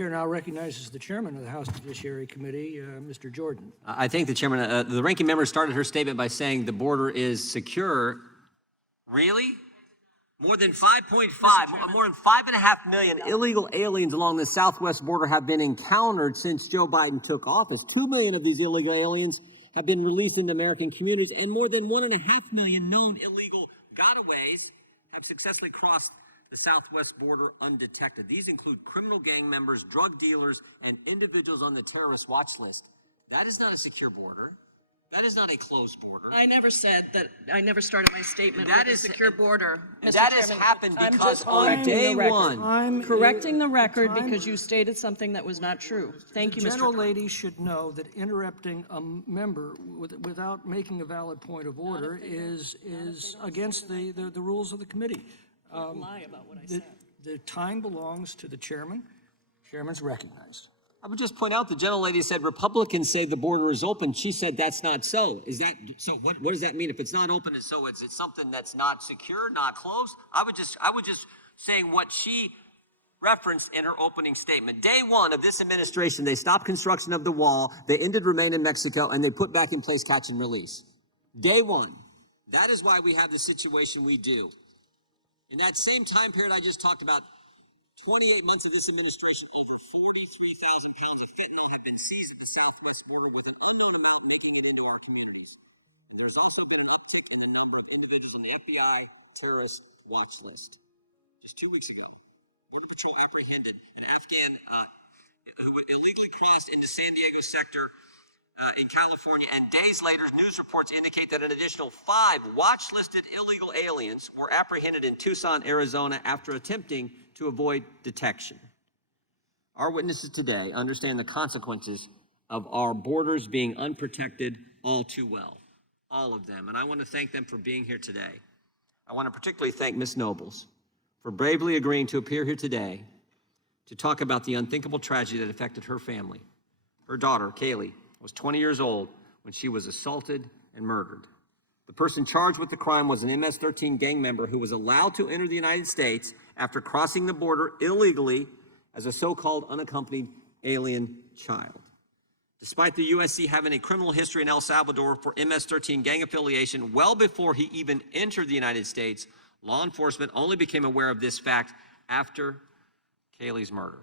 Chair now recognizes the chairman of the House Judiciary Committee, Mr. Jordan. I thank the chairman. The ranking member started her statement by saying the border is secure. Really? More than 5.5, more than 5.5 million illegal aliens along the southwest border have been encountered since Joe Biden took office. 2 million of these illegal aliens have been released into American communities, and more than 1.5 million known illegal gotaways have successfully crossed the southwest border undetected. These include criminal gang members, drug dealers, and individuals on the terrorist watch list. That is not a secure border. That is not a closed border. I never said that. I never started my statement that with is a secure border. And Mr. that Chairman, has happened I'm because just on day one, I'm correcting the record because you stated something that was not true. Thank you, The Mr. general Chairman. lady should know that interrupting a member without making a valid point of order is against the rules of the committee. Lie about what I said. The time belongs to the chairman. Chairman's recognized. I would just point out the gentle lady said Republicans say the border is open. She said that's not so. Is that so? What does that mean? If it's not open, is it something that's not secure, not closed? I would just saying what she referenced in her opening statement. Day one of this administration, they stopped construction of the wall, they ended remain in Mexico, and they put back in place catch and release. Day one. That is why we have the situation we do. In that same time period I just talked about, 28 months of this administration, over 43,000 pounds of fentanyl have been seized at the southwest border, with an unknown amount making it into our communities. There's also been an uptick in the number of individuals on the FBI terrorist watch list. Just 2 weeks ago, Border Patrol apprehended an Afghan who illegally crossed into San Diego sector in California, and days later, news reports indicate that an additional 5 watch-listed illegal aliens were apprehended in Tucson, Arizona, after attempting to avoid detection. Our witnesses today understand the consequences of our borders being unprotected all too well, all of them, and I want to thank them for being here today. I want to particularly thank Ms. Nobles for bravely agreeing to appear here today to talk about the unthinkable tragedy that affected her family. Her daughter, Kaylee, was 20 years old when she was assaulted and murdered. The person charged with the crime was an MS-13 gang member who was allowed to enter the United States after crossing the border illegally as a so-called unaccompanied alien child. Despite the USC having a criminal history in El Salvador for MS-13 gang affiliation well before he even entered the United States, law enforcement only became aware of this fact after Kaylee's murder.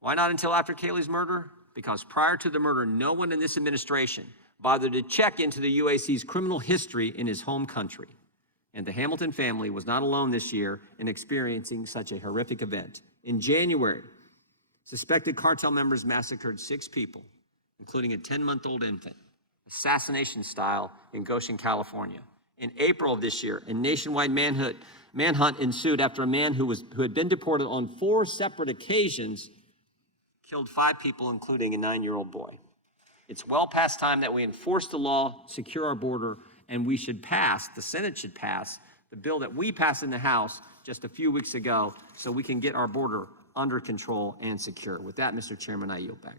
Why not until after Kaylee's murder? Because prior to the murder, no one in this administration bothered to check into the UAC's criminal history in his home country. And the Hamilton family was not alone this year in experiencing such a horrific event. In January, suspected cartel members massacred 6 people, including a 10-month-old infant, assassination style in Goshen, California. In April of this year, a nationwide manhunt ensued after a man who had been deported on 4 separate occasions killed 5 people, including a 9-year-old boy. It's well past time that we enforce the law, secure our border, and we should pass, the Senate should pass, the bill that we passed in the House just a few weeks ago so we can get our border under control and secure. With that, Mr. Chairman, I yield back.